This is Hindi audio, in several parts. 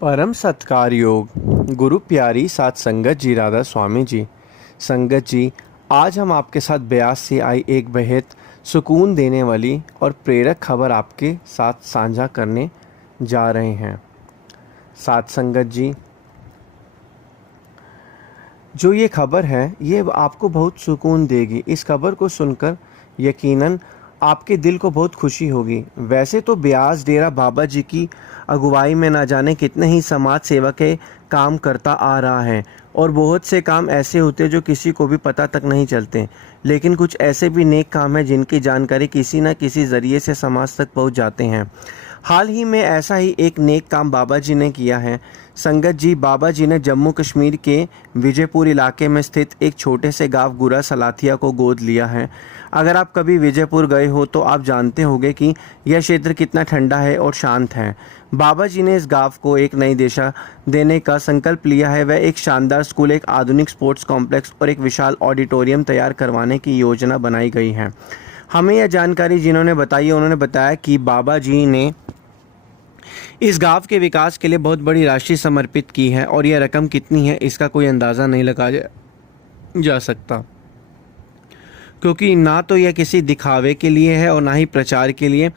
परम सत्कार योग गुरु प्यारी साथ संगत जी राधा स्वामी जी। संगत जी, आज हम आपके साथ ब्यास से आई एक बेहद सुकून देने वाली और प्रेरक खबर आपके साथ साझा करने जा रहे हैं। साथ संगत जी, जो ये खबर है ये आपको बहुत सुकून देगी। इस खबर को सुनकर यकीनन आपके दिल को बहुत खुशी होगी। वैसे तो ब्यास डेरा बाबा जी की अगुवाई में ना जाने कितने ही समाज सेवा के काम करता आ रहा है और बहुत से काम ऐसे होते हैं जो किसी को भी पता तक नहीं चलते, लेकिन कुछ ऐसे भी नेक काम हैं जिनकी जानकारी किसी न किसी ज़रिए से समाज तक पहुंच जाते हैं। हाल ही में ऐसा ही एक नेक काम बाबा जी ने किया है। संगत जी, बाबा जी ने जम्मू कश्मीर के विजयपुर इलाके में स्थित एक छोटे से गांव गुरा सलाथिया को गोद लिया है। अगर आप कभी विजयपुर गए हो तो आप जानते होंगे कि यह क्षेत्र कितना ठंडा है और शांत है। बाबा जी ने इस गांव को एक नई दिशा देने का संकल्प लिया है। वह एक शानदार स्कूल, एक आधुनिक स्पोर्ट्स कॉम्प्लेक्स और एक विशाल ऑडिटोरियम तैयार करवाने की योजना बनाई गई है। हमें यह जानकारी जिन्होंने बताई, उन्होंने बताया कि बाबा जी ने इस गांव के विकास के लिए बहुत बड़ी राशि समर्पित की है और यह रकम कितनी है इसका कोई अंदाज़ा नहीं लगाया जा सकता, क्योंकि ना तो यह किसी दिखावे के लिए है और ना ही प्रचार के लिए।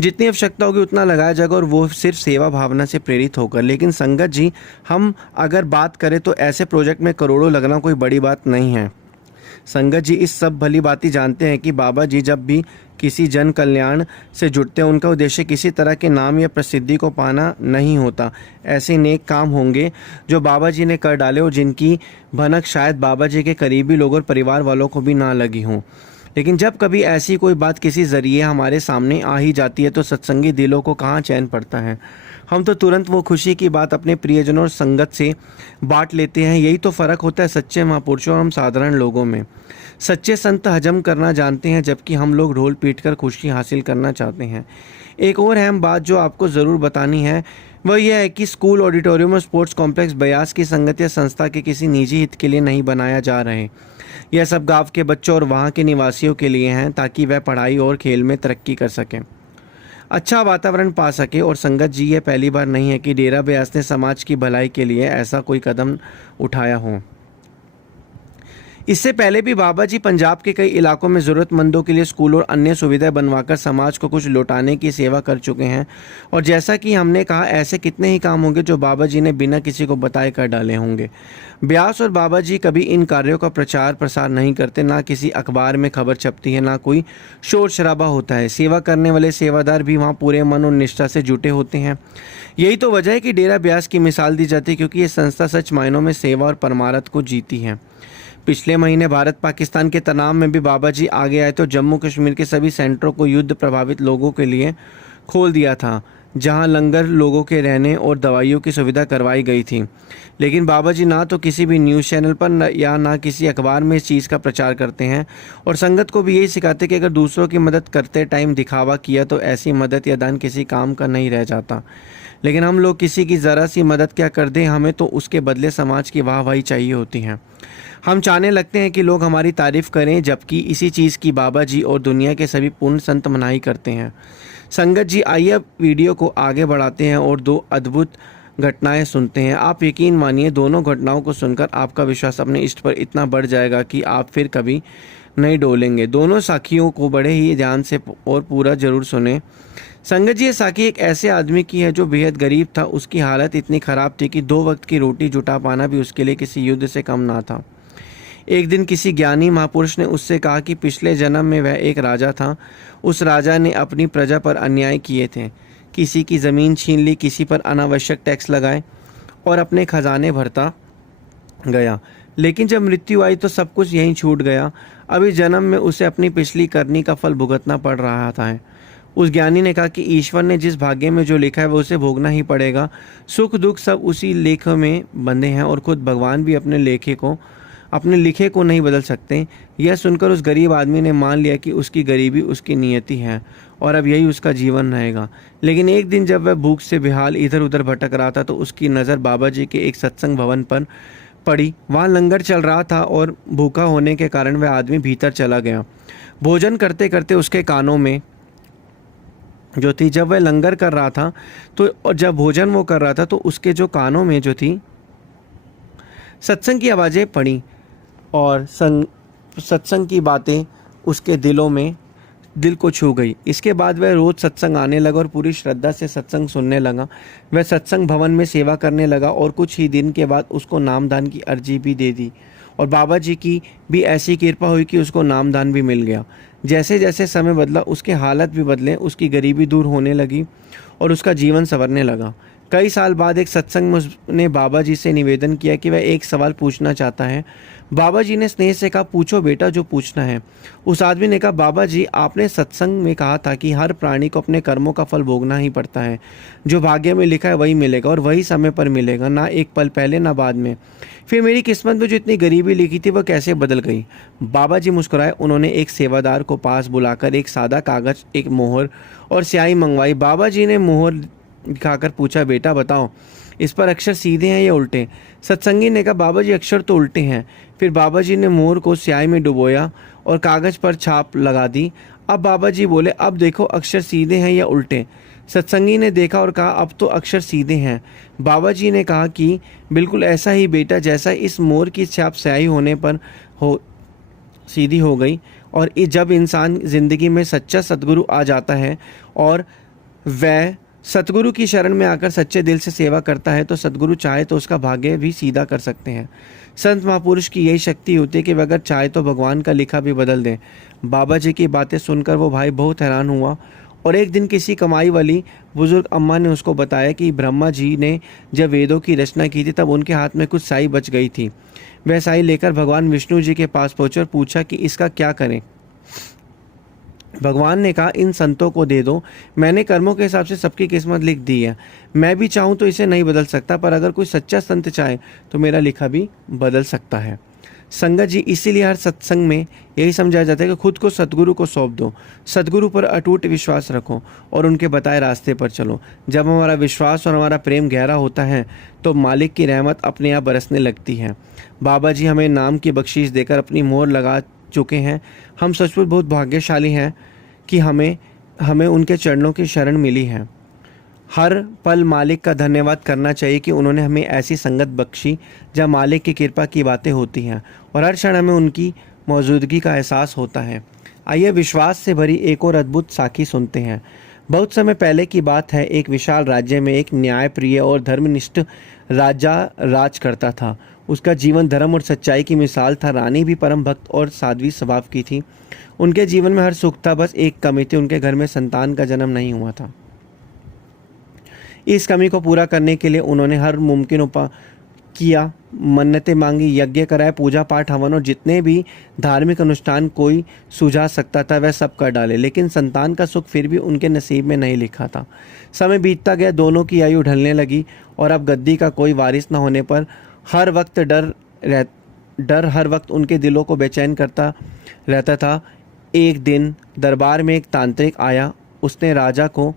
जितनी आवश्यकता होगी उतना लगाया जाएगा और वो सिर्फ सेवा भावना से प्रेरित होकर। लेकिन संगत जी, हम अगर बात करें तो ऐसे प्रोजेक्ट में करोड़ों लगना कोई बड़ी बात नहीं है। संगत जी, इस सब भली बात जानते हैं कि बाबा जी जब भी किसी जन कल्याण से जुड़ते हैं उनका उद्देश्य किसी तरह के नाम या प्रसिद्धि को पाना नहीं होता। ऐसे नेक काम होंगे जो बाबा जी ने कर डाले और जिनकी भनक शायद बाबा जी के करीबी लोग और परिवार वालों को भी ना लगी हो। लेकिन जब कभी ऐसी कोई बात किसी ज़रिए हमारे सामने आ ही जाती है तो सत्संगी दिलों को कहाँ चैन पड़ता है। हम तो तुरंत वो खुशी की बात अपने प्रियजनों और संगत से बांट लेते हैं। यही तो फ़र्क होता है सच्चे महापुरुषों और हम साधारण लोगों में। सच्चे संत हजम करना जानते हैं, जबकि हम लोग ढोल पीट कर खुशी हासिल करना चाहते हैं। एक और अहम बात जो आपको ज़रूर बतानी है वह यह है कि स्कूल, ऑडिटोरियम और स्पोर्ट्स कॉम्प्लेक्स ब्यास की संगत या संस्था के किसी निजी हित के लिए नहीं बनाया जा रहे। यह सब गांव के बच्चों और वहां के निवासियों के लिए हैं, ताकि वह पढ़ाई और खेल में तरक्की कर सकें, अच्छा वातावरण पा सके। और संगत जी, ये पहली बार नहीं है कि डेरा ब्यास ने समाज की भलाई के लिए ऐसा कोई कदम उठाया हो। इससे पहले भी बाबा जी पंजाब के कई इलाकों में ज़रूरतमंदों के लिए स्कूल और अन्य सुविधाएं बनवाकर समाज को कुछ लौटाने की सेवा कर चुके हैं। और जैसा कि हमने कहा, ऐसे कितने ही काम होंगे जो बाबा जी ने बिना किसी को बताए कर डाले होंगे। ब्यास और बाबा जी कभी इन कार्यों का प्रचार प्रसार नहीं करते, ना किसी अखबार में खबर छपती है, ना कोई शोर शराबा होता है। सेवा करने वाले सेवादार भी वहाँ पूरे मन और निष्ठा से जुटे होते हैं। यही तो वजह है कि डेरा ब्यास की मिसाल दी जाती है, क्योंकि ये संस्था सच मायनों में सेवा और परमार्थ को जीती है। पिछले महीने भारत पाकिस्तान के तनाव में भी बाबा जी आगे आए तो जम्मू कश्मीर के सभी सेंटरों को युद्ध प्रभावित लोगों के लिए खोल दिया था, जहां लंगर, लोगों के रहने और दवाइयों की सुविधा करवाई गई थी। लेकिन बाबा जी ना तो किसी भी न्यूज़ चैनल पर या ना किसी अखबार में इस चीज़ का प्रचार करते हैं और संगत को भी यही सिखाते कि अगर दूसरों की मदद करते टाइम दिखावा किया तो ऐसी मदद या दान किसी काम का नहीं रह जाता। लेकिन हम लोग किसी की ज़रा सी मदद क्या कर दें, हमें तो उसके बदले समाज की वाहवाही चाहिए होती है। हम चाहने लगते हैं कि लोग हमारी तारीफ़ करें, जबकि इसी चीज़ की बाबा जी और दुनिया के सभी पूर्ण संत मनाही करते हैं। संगत जी, आइए अब वीडियो को आगे बढ़ाते हैं और दो अद्भुत घटनाएं सुनते हैं। आप यकीन मानिए, दोनों घटनाओं को सुनकर आपका विश्वास अपने इष्ट पर इतना बढ़ जाएगा कि आप फिर कभी नहीं डोलेंगे। दोनों साखियों को बड़े ही ध्यान से और पूरा जरूर सुने। संगत जी, ये साखी एक ऐसे आदमी की है जो बेहद गरीब था। उसकी हालत इतनी ख़राब थी कि 2 वक्त की रोटी जुटा पाना भी उसके लिए किसी युद्ध से कम ना था। एक दिन किसी ज्ञानी महापुरुष ने उससे कहा कि पिछले जन्म में वह एक राजा था। उस राजा ने अपनी प्रजा पर अन्याय किए थे, किसी की ज़मीन छीन ली, किसी पर अनावश्यक टैक्स लगाए और अपने खजाने भरता गया। लेकिन जब मृत्यु आई तो सब कुछ यहीं छूट गया। अब इस जन्म में उसे अपनी पिछली करनी का फल भुगतना पड़ रहा था। उस ज्ञानी ने कहा कि ईश्वर ने जिस भाग्य में जो लिखा है वो उसे भोगना ही पड़ेगा। सुख दुख सब उसी लेख में बंधे हैं और खुद भगवान भी अपने लिखे को नहीं बदल सकते। यह सुनकर उस गरीब आदमी ने मान लिया कि उसकी गरीबी उसकी नियति है और अब यही उसका जीवन रहेगा। लेकिन एक दिन जब वह भूख से बेहाल इधर उधर भटक रहा था तो उसकी नज़र बाबा जी के एक सत्संग भवन पर पड़ी। वहाँ लंगर चल रहा था और भूखा होने के कारण वह आदमी भीतर चला गया। भोजन करते करते उसके कानों में जो थी, जब वह लंगर कर रहा था तो, और जब भोजन वो कर रहा था तो उसके जो कानों में जो थी सत्संग की आवाज़ें पड़ी और सत्संग की बातें उसके दिल को छू गई। इसके बाद वह रोज़ सत्संग आने लगा और पूरी श्रद्धा से सत्संग सुनने लगा। वह सत्संग भवन में सेवा करने लगा और कुछ ही दिन के बाद उसको नामदान की अर्जी भी दे दी और बाबा जी की भी ऐसी कृपा हुई कि उसको नामदान भी मिल गया। जैसे जैसे समय बदला उसके हालत भी बदले, उसकी गरीबी दूर होने लगी और उसका जीवन संवरने लगा। कई साल बाद एक सत्संग में उसने बाबा जी से निवेदन किया कि वह एक सवाल पूछना चाहता है। बाबा जी ने स्नेह से कहा, पूछो बेटा जो पूछना है। उस आदमी ने कहा, बाबा जी आपने सत्संग में कहा था कि हर प्राणी को अपने कर्मों का फल भोगना ही पड़ता है। जो भाग्य में लिखा है वही मिलेगा और वही समय पर मिलेगा, ना एक पल पहले ना बाद में। फिर मेरी किस्मत में जो इतनी गरीबी लिखी थी वह कैसे बदल गई? बाबा जी मुस्कुराए। उन्होंने एक सेवादार को पास बुलाकर एक सादा कागज, एक मोहर और स्याही मंगवाई। बाबा जी ने मोहर दिखाकर पूछा, बेटा बताओ इस पर अक्षर सीधे हैं या उल्टे? सत्संगी ने कहा, बाबा जी अक्षर तो उल्टे हैं। फिर बाबा जी ने मोहर को स्याही में डुबोया और कागज पर छाप लगा दी। अब बाबा जी बोले, अब देखो अक्षर सीधे हैं या उल्टे? सत्संगी ने देखा और कहा, अब तो अक्षर सीधे हैं। बाबा जी ने कहा कि बिल्कुल ऐसा ही बेटा, जैसा इस मोर की छाप स्याही होने पर हो सीधी हो गई। और जब इंसान ज़िंदगी में सच्चा सतगुरु आ जाता है और वह सतगुरु की शरण में आकर सच्चे दिल से सेवा करता है तो सतगुरु चाहे तो उसका भाग्य भी सीधा कर सकते हैं। संत महापुरुष की यही शक्ति होती है कि वह अगर चाहे तो भगवान का लिखा भी बदल दें। बाबा जी की बातें सुनकर वो भाई बहुत हैरान हुआ और एक दिन किसी कमाई वाली बुजुर्ग अम्मा ने उसको बताया कि ब्रह्मा जी ने जब वेदों की रचना की थी तब उनके हाथ में कुछ स्याही बच गई थी। वह स्याही लेकर भगवान विष्णु जी के पास पहुंचे और पूछा कि इसका क्या करें। भगवान ने कहा, इन संतों को दे दो। मैंने कर्मों के हिसाब से सबकी किस्मत लिख दी है। मैं भी चाहूँ तो इसे नहीं बदल सकता, पर अगर कोई सच्चा संत चाहे तो मेरा लिखा भी बदल सकता है। संगत जी, इसीलिए हर सत्संग में यही समझाया जाता है कि खुद को सतगुरु को सौंप दो, सतगुरु पर अटूट विश्वास रखो और उनके बताए रास्ते पर चलो। जब हमारा विश्वास और हमारा प्रेम गहरा होता है तो मालिक की रहमत अपने आप बरसने लगती है। बाबा जी हमें नाम की बख्शीश देकर अपनी मोहर लगा चुके हैं। हम सचमुच बहुत भाग्यशाली हैं कि हमें उनके चरणों की शरण मिली है। हर पल मालिक का धन्यवाद करना चाहिए कि उन्होंने हमें ऐसी संगत बख्शी जहाँ मालिक की कृपा की बातें होती हैं और हर क्षण हमें उनकी मौजूदगी का एहसास होता है। आइए विश्वास से भरी एक और अद्भुत साखी सुनते हैं। बहुत समय पहले की बात है, एक विशाल राज्य में एक न्यायप्रिय और धर्मनिष्ठ राजा राज करता था। उसका जीवन धर्म और सच्चाई की मिसाल था। रानी भी परम भक्त और साध्वी स्वभाव की थी। उनके जीवन में हर सुख था, बस एक कमी थी, उनके घर में संतान का जन्म नहीं हुआ था। इस कमी को पूरा करने के लिए उन्होंने हर मुमकिन उपाय किया, मन्नतें मांगी, यज्ञ कराए, पूजा पाठ हवन और जितने भी धार्मिक अनुष्ठान कोई सुझा सकता था वह सब कर डाले, लेकिन संतान का सुख फिर भी उनके नसीब में नहीं लिखा था। समय बीतता गया, दोनों की आयु ढलने लगी और अब गद्दी का कोई वारिस न होने पर हर वक्त डर हर वक्त उनके दिलों को बेचैन करता रहता था। एक दिन दरबार में एक तांत्रिक आया। उसने राजा को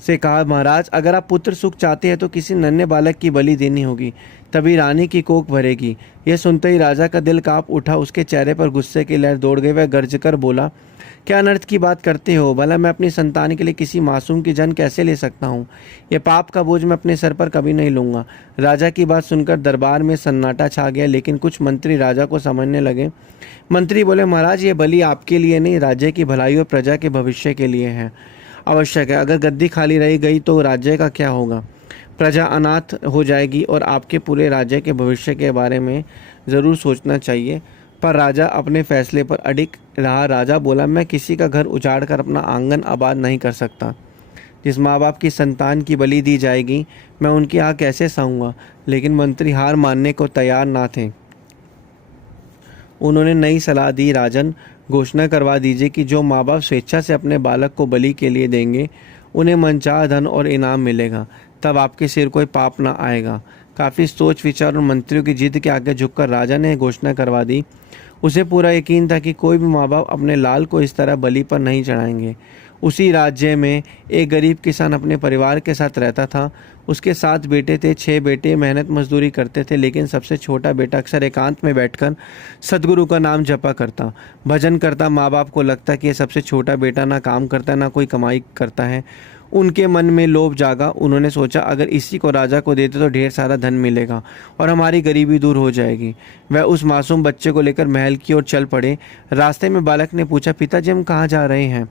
से कहा, महाराज अगर आप पुत्र सुख चाहते हैं तो किसी नन्हे बालक की बलि देनी होगी, तभी रानी की कोख भरेगी। यह सुनते ही राजा का दिल कांप उठा। उसके चेहरे पर गुस्से की लहर दौड़ गई। वह गर्ज कर बोला, क्या अनर्थ की बात करते हो? भला मैं अपनी संतान के लिए किसी मासूम की जान कैसे ले सकता हूँ? यह पाप का बोझ मैं अपने सर पर कभी नहीं लूँगा। राजा की बात सुनकर दरबार में सन्नाटा छा गया, लेकिन कुछ मंत्री राजा को समझने लगे। मंत्री बोले, महाराज ये बलि आपके लिए नहीं, राज्य की भलाई और प्रजा के भविष्य के लिए है, आवश्यक है। अगर गद्दी खाली रह गई तो राज्य का क्या होगा? प्रजा अनाथ हो जाएगी और आपके पूरे राज्य के भविष्य के बारे में ज़रूर सोचना चाहिए। पर राजा अपने फैसले पर अडिग रहा। राजा बोला, मैं किसी का घर उजाड़ कर अपना आंगन आबाद नहीं कर सकता। जिस माँ बाप की संतान की बलि दी जाएगी मैं उनकी आँख कैसे सहूँगा? लेकिन मंत्री हार मानने को तैयार ना थे। उन्होंने नई सलाह दी, राजन घोषणा करवा दीजिए कि जो माँ बाप स्वेच्छा से अपने बालक को बलि के लिए देंगे उन्हें मनचाहा धन और इनाम मिलेगा, तब आपके सिर कोई पाप ना आएगा। काफ़ी सोच विचार और मंत्रियों की जिद के आगे झुककर राजा ने घोषणा करवा दी। उसे पूरा यकीन था कि कोई भी माँ बाप अपने लाल को इस तरह बलि पर नहीं चढ़ाएंगे। उसी राज्य में एक गरीब किसान अपने परिवार के साथ रहता था। उसके 7 बेटे थे। 6 बेटे मेहनत मजदूरी करते थे, लेकिन सबसे छोटा बेटा अक्सर एकांत में बैठकर सदगुरु का नाम जपा करता, भजन करता। माँ बाप को लगता कि ये सबसे छोटा बेटा ना काम करता ना कोई कमाई करता है। उनके मन में लोभ जागा। उन्होंने सोचा, अगर इसी को राजा को देते तो ढेर सारा धन मिलेगा और हमारी गरीबी दूर हो जाएगी। वह उस मासूम बच्चे को लेकर महल की ओर चल पड़े। रास्ते में बालक ने पूछा, पिताजी हम कहाँ जा रहे हैं?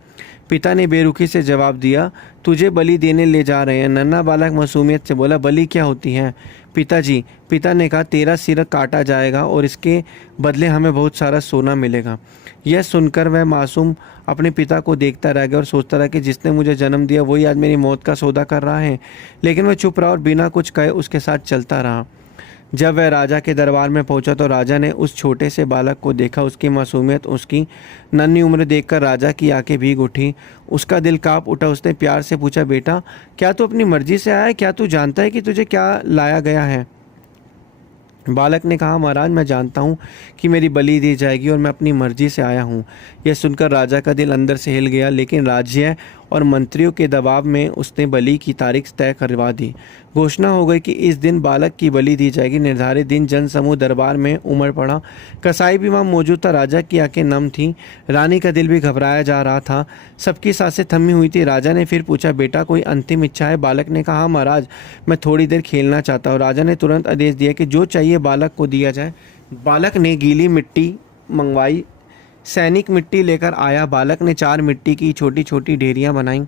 पिता ने बेरुखी से जवाब दिया, तुझे बलि देने ले जा रहे हैं। नन्हा बालक मासूमियत से बोला, बलि क्या होती है पिताजी? पिता ने कहा, तेरा सिर काटा जाएगा और इसके बदले हमें बहुत सारा सोना मिलेगा। यह सुनकर वह मासूम अपने पिता को देखता रह गया और सोचता रहा कि जिसने मुझे जन्म दिया वही आज मेरी मौत का सौदा कर रहा है। लेकिन वह चुप रहा और बिना कुछ कहे उसके साथ चलता रहा। जब वह राजा के दरबार में पहुंचा तो राजा ने उस छोटे से बालक को देखा। उसकी मासूमियत, उसकी नन्ही उम्र देखकर राजा की आंखें भीग उठी। उसका दिल कांप उठा। उसने प्यार से पूछा, बेटा क्या तू अपनी मर्जी से आया है? क्या तू जानता है कि तुझे क्या लाया गया है? बालक ने कहा, महाराज मैं जानता हूँ कि मेरी बलि दी जाएगी और मैं अपनी मर्जी से आया हूँ। यह सुनकर राजा का दिल अंदर से हिल गया, लेकिन राज्य और मंत्रियों के दबाव में उसने बलि की तारीख तय करवा दी। घोषणा हो गई कि इस दिन बालक की बलि दी जाएगी। निर्धारित दिन जन समूह दरबार में उमड़ पड़ा। कसाई भी वहाँ मौजूद था। राजा की आंखें नम थीं। रानी का दिल भी घबराया जा रहा था। सबकी सांसें थमी हुई थी। राजा ने फिर पूछा, बेटा कोई अंतिम इच्छा है? बालक ने कहा, महाराज मैं थोड़ी देर खेलना चाहता हूँ। राजा ने तुरंत आदेश दिया कि जो चाहिए बालक को दिया जाए। बालक ने गीली मिट्टी मंगवाई। सैनिक मिट्टी लेकर आया। बालक ने 4 मिट्टी की छोटी छोटी ढेरियां बनाई।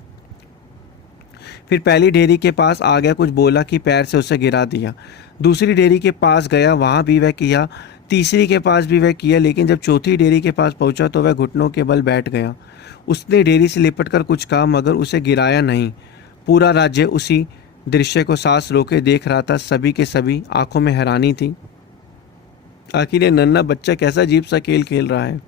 फिर पहली ढेरी के पास आ गया, कुछ बोला कि पैर से उसे गिरा दिया। दूसरी ढेरी के पास गया, वहाँ भी वह किया। तीसरी के पास भी वह किया, लेकिन जब चौथी ढेरी के पास पहुंचा तो वह घुटनों के बल बैठ गया। उसने ढेरी से लिपट कर कुछ कहा, मगर उसे गिराया नहीं। पूरा राज्य उसी दृश्य को सांस रोके देख रहा था। सभी के सभी आंखों में हैरानी थी। आखिर ये नन्हा बच्चा कैसा अजीब सा खेल खेल रहा है।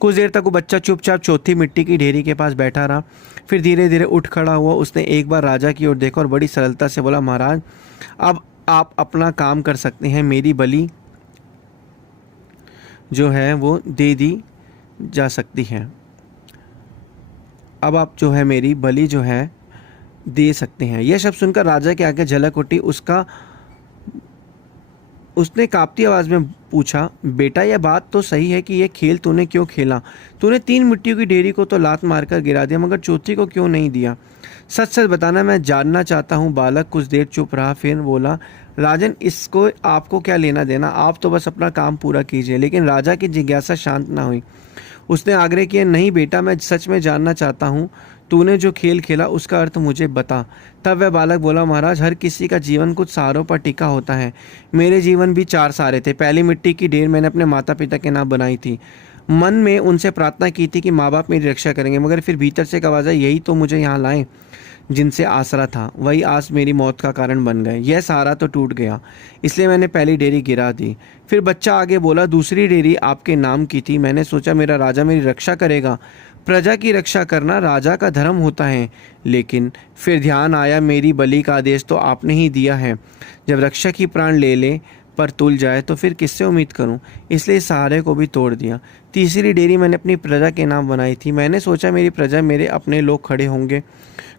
कुछ देर तक वो बच्चा चुपचाप चौथी मिट्टी की ढेरी के पास बैठा रहा। फिर धीरे धीरे उठ खड़ा हुआ। उसने एक बार राजा की ओर देखा और बड़ी सरलता से बोला, महाराज अब आप अपना काम कर सकते हैं। मेरी बलि जो है वो दे दी जा सकती है। अब आप जो है मेरी बलि जो है दे सकते हैं। यह शब्द सुनकर राजा के आगे झलक उठी। उसने कांपती आवाज़ में पूछा, बेटा यह बात तो सही है कि यह खेल तूने क्यों खेला? तूने 3 मिट्टियों की ढेरी को तो लात मारकर गिरा दिया, मगर चौथी को क्यों नहीं दिया? सच सच बताना, मैं जानना चाहता हूँ। बालक कुछ देर चुप रहा, फिर बोला, राजन इसको आपको क्या लेना देना? आप तो बस अपना काम पूरा कीजिए। लेकिन राजा की जिज्ञासा शांत ना हुई। उसने आग्रह किया, नहीं बेटा मैं सच में जानना चाहता हूँ। तूने जो खेल खेला उसका अर्थ मुझे बता। तब वह बालक बोला, महाराज हर किसी का जीवन कुछ सहारों पर टिका होता है। मेरे जीवन भी 4 सहारे थे। पहली मिट्टी की ढेर मैंने अपने माता पिता के नाम बनाई थी। मन में उनसे प्रार्थना की थी कि माँ बाप मेरी रक्षा करेंगे, मगर फिर भीतर से एक आवाज़ आई, यही तो मुझे यहाँ लाए। जिनसे आसरा था वही आस मेरी मौत का कारण बन गए। यह सहारा तो टूट गया, इसलिए मैंने पहली डेयरी गिरा दी। फिर बच्चा आगे बोला, दूसरी डेयरी आपके नाम की थी। मैंने सोचा मेरा राजा मेरी रक्षा करेगा। प्रजा की रक्षा करना राजा का धर्म होता है। लेकिन फिर ध्यान आया, मेरी बलि का आदेश तो आपने ही दिया है। जब रक्षक ही प्राण ले ले पर तुल जाए तो फिर किससे उम्मीद करूं? इसलिए सहारे को भी तोड़ दिया। तीसरी डेयरी मैंने अपनी प्रजा के नाम बनाई थी। मैंने सोचा मेरी प्रजा, मेरे अपने लोग खड़े होंगे,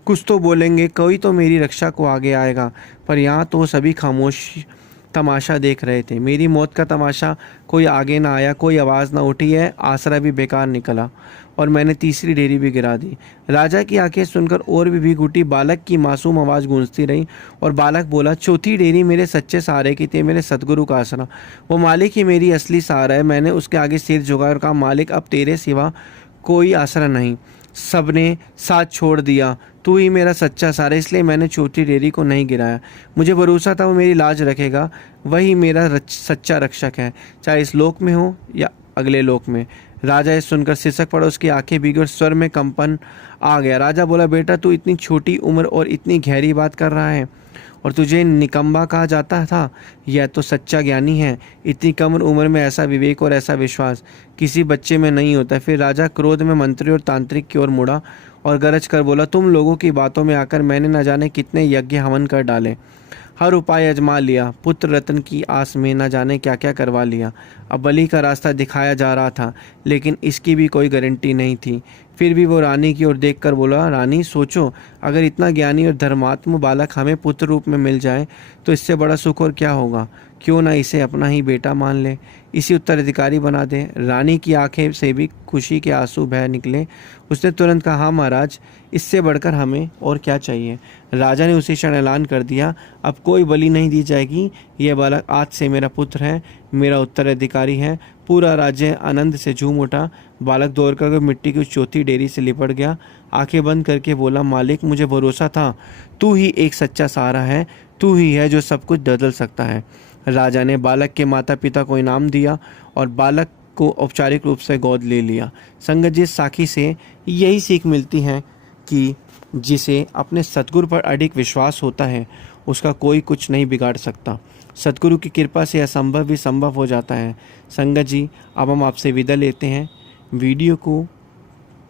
कुछ तो बोलेंगे, कोई तो मेरी रक्षा को आगे आएगा। पर यहाँ तो सभी खामोश तमाशा देख रहे थे। मेरी मौत का तमाशा, कोई आगे ना आया, कोई आवाज़ ना उठी है। आसरा भी बेकार निकला और मैंने तीसरी डेयरी भी गिरा दी। राजा की आंखें सुनकर और भी भीग उठी। बालक की मासूम आवाज़ गूंजती रही और बालक बोला, चौथी डेयरी मेरे सच्चे सहारे की थी, मेरे सतगुरु का आसरा। वो मालिक ही मेरी असली सहारा है। मैंने उसके आगे सिर झुकाया और कहा, मालिक अब तेरे सिवा कोई आसरा नहीं। सबने साथ छोड़ दिया, तू ही मेरा सच्चा सहारा। इसलिए मैंने चौथी डेयरी को नहीं गिराया। मुझे भरोसा था वो मेरी लाज रखेगा। वही मेरा सच्चा रक्षक है, चाहे इस लोक में हो या अगले लोक में। राजा ये सुनकर सिसक पड़ा। उसकी आंखें भीगी और स्वर में कंपन आ गया। राजा बोला, बेटा तू इतनी छोटी उम्र और इतनी गहरी बात कर रहा है और तुझे निकम्मा कहा जाता था? यह तो सच्चा ज्ञानी है। इतनी कम उम्र में ऐसा विवेक और ऐसा विश्वास किसी बच्चे में नहीं होता। फिर राजा क्रोध में मंत्री और तांत्रिक की ओर मुड़ा और गरज कर बोला, तुम लोगों की बातों में आकर मैंने न जाने कितने यज्ञ हवन कर डाले, हर उपाय आजमा लिया, पुत्र रत्न की आस में न जाने क्या क्या करवा लिया। अब बलि का रास्ता दिखाया जा रहा था, लेकिन इसकी भी कोई गारंटी नहीं थी। फिर भी वो रानी की ओर देखकर बोला, रानी सोचो, अगर इतना ज्ञानी और धर्मात्म बालक हमें पुत्र रूप में मिल जाए तो इससे बड़ा सुख और क्या होगा। क्यों ना इसे अपना ही बेटा मान ले, इसी उत्तराधिकारी बना दे। रानी की आंखें से भी खुशी के आंसू बह निकले। उसने तुरंत कहा, हाँ महाराज, इससे बढ़कर हमें और क्या चाहिए। राजा ने उसी क्षण ऐलान कर दिया, अब कोई बलि नहीं दी जाएगी। यह बालक आज से मेरा पुत्र है, मेरा उत्तराधिकारी है। पूरा राज्य आनंद से झूम उठा। बालक दौड़कर मिट्टी की उस चौथी डेरी से लिपट गया। आंखें बंद करके बोला, मालिक, मुझे भरोसा था, तू ही एक सच्चा सहारा है, तू ही है जो सब कुछ बदल सकता है। राजा ने बालक के माता पिता को इनाम दिया और बालक को औपचारिक रूप से गोद ले लिया। संगत जी, साखी से यही सीख मिलती है कि जिसे अपने सतगुरु पर अडिग विश्वास होता है उसका कोई कुछ नहीं बिगाड़ सकता। सतगुरु की कृपा से असंभव भी संभव हो जाता है। संगत जी, अब हम आपसे विदा लेते हैं। वीडियो को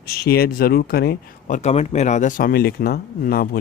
शेयर ज़रूर करें और कमेंट में राधा स्वामी लिखना ना भूलें।